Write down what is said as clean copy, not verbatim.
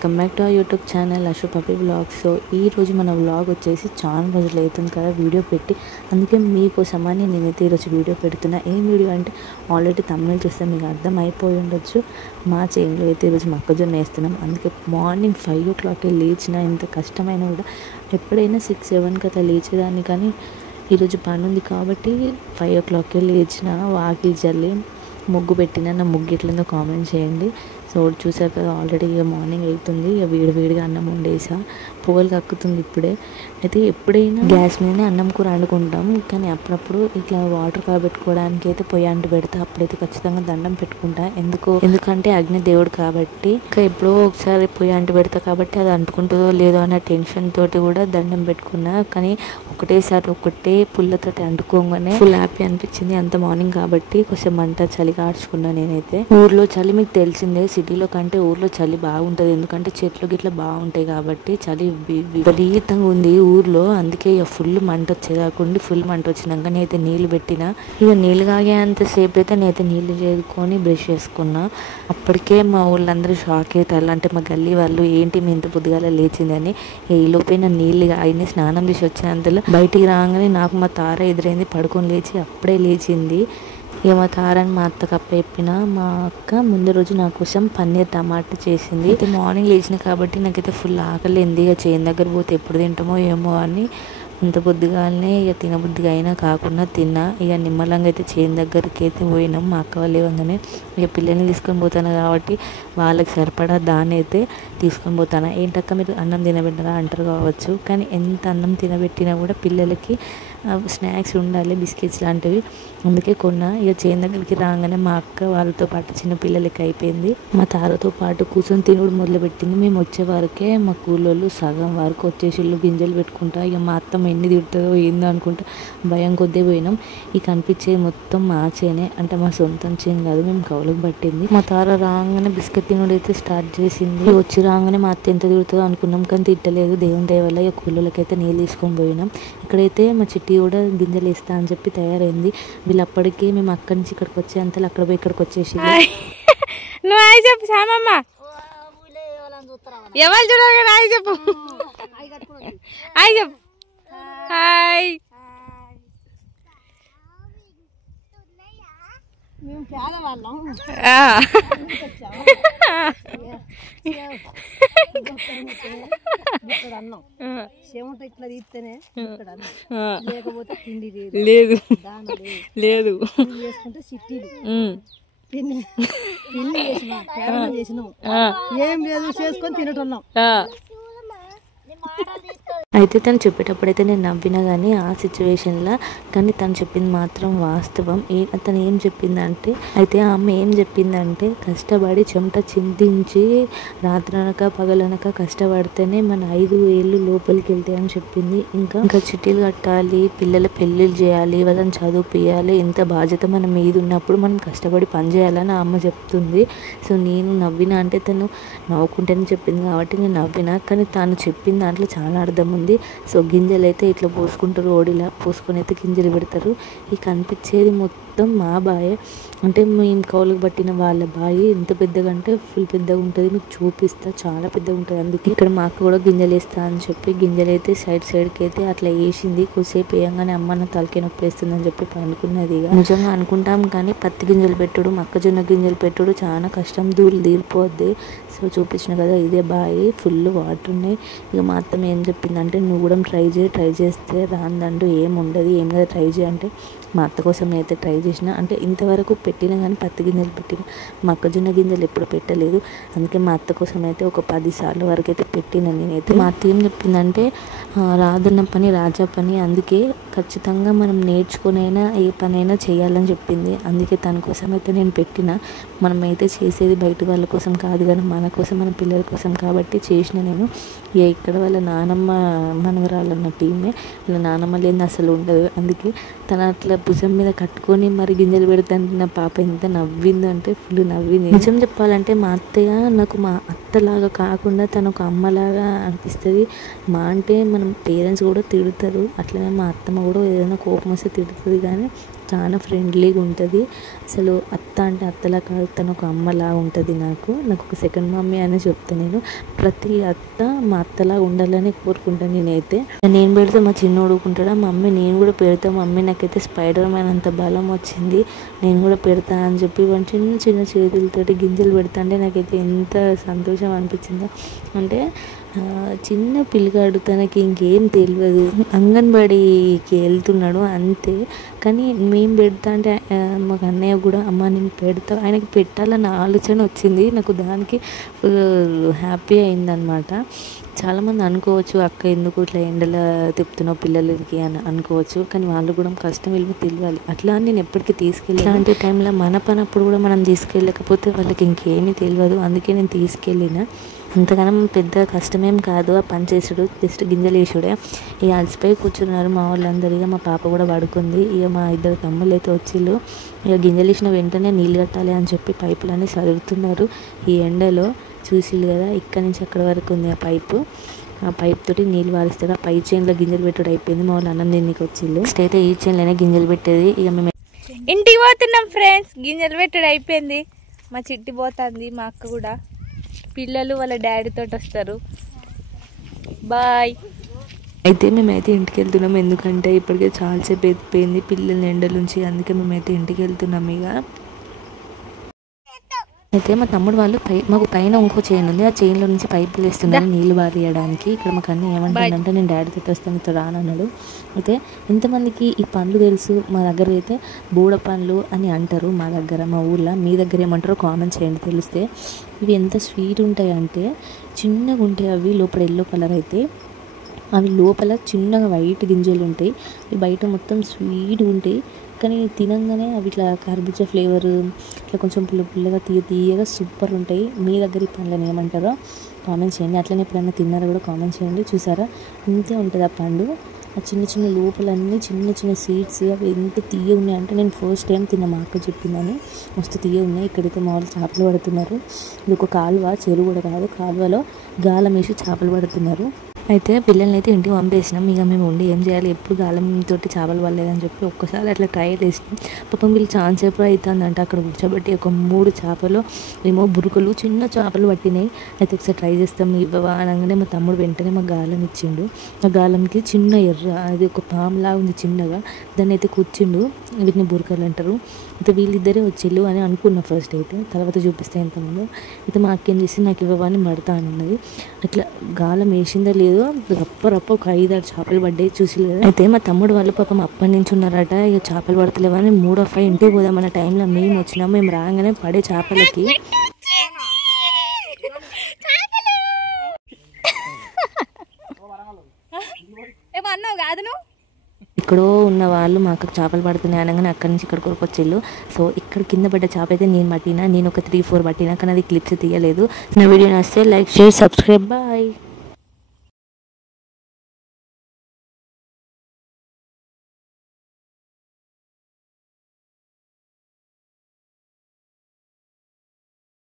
Welcome back to our YouTube channel Ashu Pappi vlogs. So ఈరోజు మన vlog వచ్చేసి చాలా రోజులు అవుతుంది కదా వీడియో పెట్టి, అందుకే మీకోసమని నేనైతే ఈరోజు వీడియో పెడుతున్నా. ఏం వీడియో అంటే ఆల్రెడీ తమిళ్ చూస్తే మీకు అర్థం అయిపోయి ఉండొచ్చు. మా చేనులో అయితే ఈరోజు మొక్కజొన్న వేస్తున్నాం. అందుకే మార్నింగ్ 5 o'clockకే లేచిన, ఎంత కష్టమైనా కూడా ఎప్పుడైనా 6-7 అట్లా లేచేదాన్ని, కానీ ఈరోజు పని ఉంది కాబట్టి 5 o'clockకే లేచిన. వాకిలి జల్లి ముగ్గు పెట్టిన, నా ముగ్గు ఎట్లుందో కామెంట్ చేయండి. సో చూసారు కదా, ఆల్రెడీ మార్నింగ్ అవుతుంది. ఇక వేడిగా అన్నం వండేసా, పొగలు కక్కుతుంది ఇప్పుడే. అయితే ఎప్పుడైనా గ్యాస్ మీదనే అన్నం కూర వండుకుంటాం, కానీ అప్పుడప్పుడు ఇట్లా వాటర్ కాబెట్టుకోవడానికి అయితే పొయ్యి అంటు పెడతా. అప్పుడైతే ఖచ్చితంగా దండం పెట్టుకుంటా. ఎందుకంటే అగ్ని దేవుడు కాబట్టి. ఇంకా ఎప్పుడో ఒకసారి పొయ్యి అంటు పెడతా కాబట్టి అది అంటుకుంటుందో లేదో అన్న టెన్షన్ తోటి కూడా దండం పెట్టుకున్నా. కానీ ఒకటే పుల్లతోటి అంటుకోగానే ఫుల్ హ్యాపీ అనిపించింది. అంత మార్నింగ్ కాబట్టి కొంచెం మంట చలి కాడ్చుకున్నా. నేనైతే ఊర్లో చలి మీకు తెలిసిందే, సిటీలో కంటే ఊర్లో చలి బాగుంటుంది. ఎందుకంటే చెట్లు గిట్లా బాగుంటాయి కాబట్టి చలి విపరీతంగా ఉంది ఊర్లో. అందుకే ఇక ఫుల్ మంట వచ్చేదాకుండా ఫుల్ మంట వచ్చినాక నేనైతే నీళ్ళు పెట్టిన. ఇక నీళ్ళు కాగేంతసేపు అయితే నేనైతే నీళ్ళు చేదుకొని బ్రష్ చేసుకున్నా. అప్పటికే మా ఊళ్ళందరూ షాక్ అవుతారు, అంటే మా గల్లీ వాళ్ళు ఏంటి మీ ఇంత పొద్దుగాల లేచిందని. ఈ లోపే నా నీళ్ళు అయిన స్నానం చేసి వచ్చినంతలో బయటికి రాగానే నాకు మా తార ఎదురైంది. పడుకొని లేచి అప్పుడే లేచింది. ఇక మా తారని మా అత్తకు చెప్పిన. మా అక్క ముందు రోజు నా కోసం పన్నీర్ టమాటా చేసింది. అయితే మార్నింగ్ లేచిన కాబట్టి నాకైతే ఫుల్ ఆకలింది. ఇక చేను దగ్గర పోతే ఎప్పుడు తింటామో ఏమో అని ఇంత పొద్దుగానే ఇక తినబుద్దిగా అయినా కాకుండా తిన్నా. ఇక నిమ్మలంగా అయితే చేను దగ్గరికి అయితే పోయినాం. మా అక్క వాళ్ళు ఇవ్వగానే ఇక పిల్లల్ని తీసుకొని పోతాను కాబట్టి వాళ్ళకి సరిపడా దాన్ని అయితే తీసుకొని పోతాను. ఏంటక్క మీరు అన్నం తినబెట్టరా అంటారు కావచ్చు, కానీ ఎంత అన్నం తినబెట్టినా కూడా పిల్లలకి స్నాక్స్ ఉండాలి, బిస్కెట్స్ లాంటివి. అందుకే కొన్నా. ఇక చేను దగ్గరికి రాగానే మా అక్క వాళ్ళతో పాటు చిన్న పిల్లలకి అయిపోయింది. మా తారతో పాటు కూర్చొని తినుడు మొదలుపెట్టింది. మేము వచ్చే వరకే మా కూలోళ్ళు సగం వరకు వచ్చేసిళ్ళు గింజలు పెట్టుకుంటా. ఇక మా అత్తమ్మ ఎన్ని తిడుతుందో ఏందో అనుకుంటా భయం కొద్దే పోయినాం. ఇక కనిపించేది మొత్తం మా చేనే, అంటే మా సొంతం చేను కాదు, మేము కౌలుకు పట్టింది. మా తార రాగానే బిస్కెట్ తినుడు అయితే స్టార్ట్ చేసింది. వచ్చి రాగానే మా అత్త ఎంత తిడుతుందో అనుకున్నాం, కానీ తిట్టలేదు. దేవుని దయ వల్ల ఇక కూలోళ్ళకైతే నీళ్ళు తీసుకొని పోయినాం. ఇక్కడైతే మా చిట్టి కూడా గింజలు వేస్తా అని చెప్పి తయారైంది. వీళ్ళు అప్పటికే మేము అక్కడి నుంచి ఇక్కడికి వచ్చేంతలో అక్కడ పోయి ఇక్కడికి వచ్చేసి. నువ్వు హాయ్ చెప్పు సామమ్మ, ఎవరు చూడాలి హాయ్ చెప్పు, హాయ్ చెప్పు, హాయ్. మేము పేదవాళ్ళం, ఇక్కడ అన్నం చెమట ఇట్లా తీస్తేనే ఇక్కడ అన్నం, లేకపోతే తిండి లేదు, లేదు చేసుకుంటే సిట్టీలు పెళ్లి చేసినాం, పేదనం చేసినాం, ఏం లేదు చేసుకొని తినటున్నాం. అయితే తను చెప్పేటప్పుడైతే నేను నవ్వినా కానీ ఆ సిచ్యువేషన్లో, కానీ తను చెప్పింది మాత్రం వాస్తవం. తను ఏం చెప్పిందంటే, అయితే ఆమె ఏం చెప్పిందంటే, కష్టపడి చెమట చిందించి రాత్రనక పగలనక కష్టపడితేనే మన 5 ఏళ్ళు లోపలికి వెళ్తాయి అని చెప్పింది. ఇంకా చిట్టీలు కట్టాలి, పిల్లల పెళ్ళిళ్ళు చేయాలి, వాళ్ళని చదువుపియాలి, ఇంత బాధ్యత మన మీద ఉన్నప్పుడు మనం కష్టపడి పని చేయాలని ఆ అమ్మ చెప్తుంది. సో నేను నవ్వినా, అంటే తను నవ్వుకుంటేనే చెప్పింది కాబట్టి నేను నవ్వినా, కానీ తను చెప్పిన దాంట్లో చాలా అర్థం ఉంది. సో గింజలు అయితే ఇట్లా పోసుకుంటారు, ఓడిలా పోసుకొని అయితే గింజలు పెడతారు. ఈ కనిపించేది మొత్తం మా బాయే, అంటే మేము కౌలుకు పట్టిన వాళ్ళ బాయి. ఎంత పెద్దగా అంటే ఫుల్ పెద్దగా ఉంటుంది, మీకు చూపిస్తా, చాలా పెద్దగా ఉంటుంది. అందుకే ఇక్కడ మాకు కూడా గింజలు వేస్తా అని చెప్పి గింజలు అయితే సైడ్కి అయితే అట్లా వేసింది. కొద్దిసేపు వేయంగానే అమ్మ నా తలకే నొప్పి వేస్తుంది అని చెప్పి అనుకున్నది. ఇక నిజంగా అనుకుంటాం, కానీ పత్తి గింజలు పెట్టుడు, మొక్కజొన్న గింజలు పెట్టుడు చాలా కష్టం, ధూళి తీరిపోద్ది. సో చూపించిన కదా, ఇదే బాయి, ఫుల్ వాటర్ ఉన్నాయి. ఇక మా అత్తమ్మ ఏం చెప్పిందంటే, నువ్వు కూడా ట్రై చేస్తే రాందంటూ ఏం ఉండదు, ఏం కదా ట్రై చేయంటే, మా అత్త కోసం నేనైతే ట్రై చేసిన. అంటే ఇంతవరకు పెట్టినా కానీ పత్తి గింజలు పెట్టిన, మొక్కజొన్న గింజలు ఎప్పుడు పెట్టలేదు. అందుకే మా అత్త కోసం అయితే ఒక 10 సార్లు వరకు అయితే పెట్టిన నేనైతే. మా అత్త ఏం చెప్పిందంటే, రాదన్న పని రాజా పని, అందుకే ఖచ్చితంగా మనం నేర్చుకునైనా ఏ పనైనా చేయాలని చెప్పింది. అందుకే తన కోసం అయితే నేను పెట్టిన. మనమైతే చేసేది బయట వాళ్ళ కోసం కాదు కానీ మన కోసం, మన పిల్లల కోసం కాబట్టి చేసిన నేను. ఇక్కడ వాళ్ళ నానమ్మ మనవరాలన్న టీమే, వాళ్ళ నానమ్మ లేని అసలు ఉండదు. అందుకే తను అట్లా భుజం మీద కట్టుకొని మరి గింజలు పెడతాంటే నా పాప ఎంత నవ్విందంటే ఫుల్ నవ్వింది. నిజం చెప్పాలంటే మా అత్తయ్య నాకు మా అత్తలాగా కాకుండా తను ఒక అమ్మలాగా అనిపిస్తుంది. మా అంటే మనం పేరెంట్స్ కూడా తిడతారు, అట్లనే మా అత్తమ్మ కూడా ఏదైనా కోపం వస్తే తిడుతుంది, కానీ చాలా ఫ్రెండ్లీగా ఉంటుంది. అసలు అత్త అంటే అత్తలా కాదు, తను ఒక అమ్మలా ఉంటుంది. నాకు ఒక సెకండ్ మమ్మీ అని చెప్తాను. నేను ప్రతి అత్త మా అత్తలా ఉండాలని కోరుకుంటాను. నేను పెడితే మా చిన్న ఊడుకుంటాడా, మమ్మీ నేను కూడా పెడతా, మమ్మీ నాకైతే స్పైడర్ మ్యాన్ అంత బలం వచ్చింది, నేను కూడా పెడతా అని చెప్పి చిన్న చిన్న చేతులతోటి గింజలు పెడతా అంటే నాకైతే ఎంత సంతోషం అనిపించిందో. అంటే చిన్న పిల్లగాడు, తనకి ఇంకేం తెలియదు, అంగన్వాడీకి వెళ్తున్నాడు అంతే. కానీ మేము పెడతా అంటే మాకు అన్నయ్య కూడా అమ్మ నేను పెడతా, ఆయనకి పెట్టాలన్న ఆలోచన వచ్చింది. నాకు దానికి హ్యాపీ అయిందనమాట. చాలామంది అనుకోవచ్చు, అక్క ఎందుకు ఇట్లా ఎండలో తిప్పుతున్నావు పిల్లలకి అని అనుకోవచ్చు. కానీ వాళ్ళు కూడా కష్టం విలువ తెలియాలి. అట్లా అని నేను ఎప్పటికీ తీసుకెళ్ళి, అలాంటి టైంలో మన పని అప్పుడు కూడా మనం తీసుకెళ్ళకపోతే వాళ్ళకి ఇంకేమీ తెలియదు. అందుకే నేను తీసుకెళ్ళిన. అంతగానం పెద్ద కష్టమేం కాదు ఆ పని చేసుడు, జస్ట్ గింజలు వేసుడే. ఇక అలసిపోయి కూర్చున్నారు మా వాళ్ళందరూ. ఇక మా పాప కూడా పడుకుంది. ఇక మా ఇద్దరు తమ్ముళ్ళు అయితే వచ్చిళ్ళు. ఇక గింజలు వేసిన వెంటనే నీళ్ళు కట్టాలి అని చెప్పి పైపులన్నీ చదువుతున్నారు ఈ ఎండలో. చూసిళ్ళు కదా, ఇక్కడి నుంచి అక్కడి వరకు ఉంది ఆ పైపు. ఆ పైప్ తోటి నీళ్ళు వారిస్తారు. ఆ పై చైన్లో గింజలు పెట్టడం అయిపోయింది. మా వాళ్ళు అన్నం తిన్నీకి వచ్చిళ్ళు. నెక్స్ట్ అయితే ఈ చైన్లోనే గింజలు పెట్టేది. ఇక మేము ఇంటికి పోతున్నాం ఫ్రెండ్స్. గింజలు పెట్టడం అయిపోయింది. మా చిట్టి పోతుంది, మా అక్క కూడా. పిల్లలు వాళ్ళ డాడీ తోటి వస్తారు. బాయ్. అయితే మేమైతే ఇంటికి వెళ్తున్నాం. ఎందుకంటే ఇప్పటికే చాలాసేపు ఎత్తిపోయింది పిల్లల్ని ఎండల నుంచి. అందుకే మేమైతే ఇంటికి వెళ్తున్నాం. ఇక అయితే మా తమ్ముడు వాళ్ళు మాకు పైన ఇంకో చైన్ ఉంది, ఆ చైన్లో నుంచి పైపులు వేస్తున్నారు నీళ్ళు వారియడానికి. ఇక్కడ మాకు అన్నీ ఏమంటాడంటే నేను డాడీ తోటి వస్తాను, ఇతను రానన్నాడు. అయితే ఎంతమందికి ఈ పండ్లు తెలుసు? మా దగ్గర అయితే బూడ పండ్లు అని అంటారు మా దగ్గర, మా ఊళ్ళో. మీ దగ్గర ఏమంటారో కామెంట్ చేయండి తెలిస్తే. ఇవి ఎంత స్వీట్ ఉంటాయి అంటే చిన్నగా ఉంటాయి అవి. లోపల ఎల్లో కలర్ అయితే అవి లోపల చిన్నగా వైట్ గింజలు ఉంటాయి. ఇవి బయట మొత్తం స్వీట్గా ఉంటాయి. కానీ తినంగానే అవి ఇట్లా కర్బూజా ఫ్లేవర్, ఇట్లా కొంచెం పుల్లగా తీయగా సూపర్ ఉంటాయి. మీ దగ్గర ఈ పండ్లను ఏమంటారో కామెంట్ చేయండి. అట్లనే ఎప్పుడైనా తిన్నారో కూడా కామెంట్ చేయండి. చూసారా ఇంతే ఉంటుంది ఆ పండు. ఆ చిన్న చిన్న లోపలన్నీ చిన్న చిన్న సీడ్స్, అవి ఎంత తీయ ఉన్నాయి అంటే నేను ఫస్ట్ టైం తిన్న, మా అక్క చెప్పిందని. మస్తు తీయ ఉన్నాయి. ఇక్కడైతే మా వాళ్ళు చేపలు పడుతున్నారు. ఇది ఒక కాలువ, చెరువు కూడా కాదు, కాలువలో గాలం వేసి చేపలు పడుతున్నారు. అయితే పిల్లల్ని అయితే ఇంటికి పంపేసినాం. ఇక మేము ఉండి ఏం చేయాలి, ఎప్పుడు గాలంతో చేపలు పడలేదని చెప్పి ఒక్కసారి అట్లా ట్రయల్ వేసినాం. పాపం వీళ్ళు ఛాన్స్ ఎప్పుడు అవుతుందంట అక్కడ కూర్చోబెట్టి ఒక 3 చేపలు ఏమో బురుకలు చిన్న చేపలు పట్టినాయి. అయితే ఒకసారి ట్రై చేస్తాం ఇవ్వవా అనగానే మా తమ్ముడు వెంటనే మా గాలం ఇచ్చిండు. ఆ గాలంకి చిన్న ఎర్ర, అది ఒక పాములా ఉంది చిన్నగా, దాన్ని అయితే కూర్చిండు. వీటిని బురకలు అంటారు. అయితే వీళ్ళిద్దరే వచ్చిళ్ళు అని అనుకున్నా ఫస్ట్ అయితే, తర్వాత చూపిస్తే ఎంతమందో. అయితే మా అక్క ఏం చేసి నాకు ఇవ్వవా అని పడతా అని ఉన్నది. అట్లా గాలం వేసిందా లేదో రప్ప ఒక 5-6 చేపలు పడ్డాయి. చూసి కదా. అయితే మా తమ్ముడు వాళ్ళు పాపం అప్పటి నుంచి ఉన్నారట. ఇక చేపలు పడతలేవని 3-5 ఇంటికి పోదామన్న టైంలో మేము వచ్చినాం. మేము రాగానే పడే చేపలకి ఏమన్నావు కాదు నువ్వు? ఎక్కడో ఉన్న వాళ్ళు మాకు చేపలు పడుతున్నాయి అనగానే అక్కడి నుంచి ఇక్కడ కొరకొచ్చిళ్ళు. సో ఇక్కడ కింద పడ్డ చేప అయితే నేను పట్టినా, నేను ఒక 3-4 పట్టినా. కానీ అది క్లిప్స్ తీయలేదు. నా వీడియో నచ్చితే లైక్, షేర్, సబ్స్క్రైబ్. బాయ్.